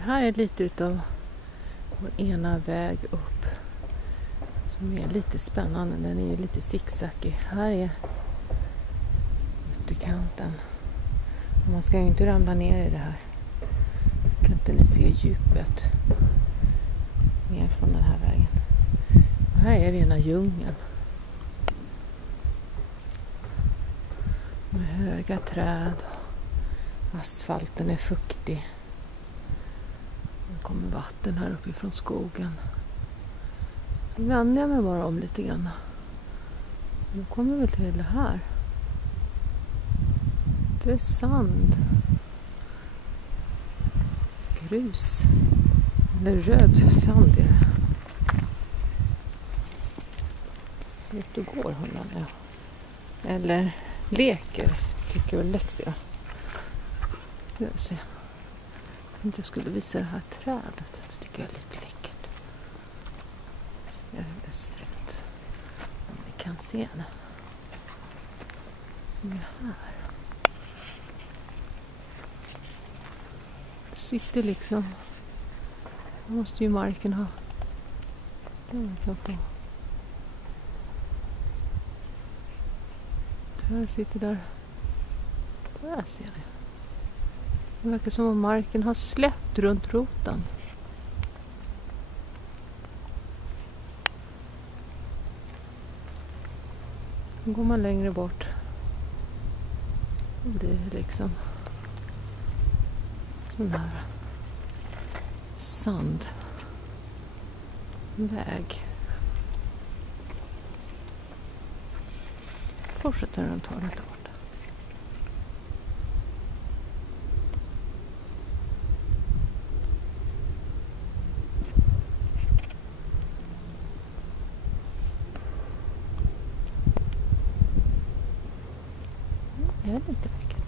Det här är lite utav vår ena väg upp som är lite spännande. Den är ju lite zigzagig. Här är ytterkanten. Man ska ju inte ramla ner i det här. Kan inte ni se djupet ner från den här vägen. Och här är rena djungeln. Med höga träd. Asfalten är fuktig. Det kommer vatten här uppifrån skogen. Så vänder jag mig bara om lite grann. Nu kommer vi till det här. Det är sand. Grus. Eller röd sand är det. Ute och går hundarna. Eller leker. Tycker jag läxor. Jag ser. Jag inte skulle visa det här trädet. Det tycker jag är lite läckert. Jag hur det ser ut. Om ni kan se det. Som är här. Det sitter liksom. Det måste ju marken ha. Det man kan få. Trädet sitter där. Där ser ni. Det verkar som om marken har släppt runt roten. Då går man längre bort. Det blir liksom sån här sandväg. Fortsätter runt hörnet där borta. Det är lite vackert.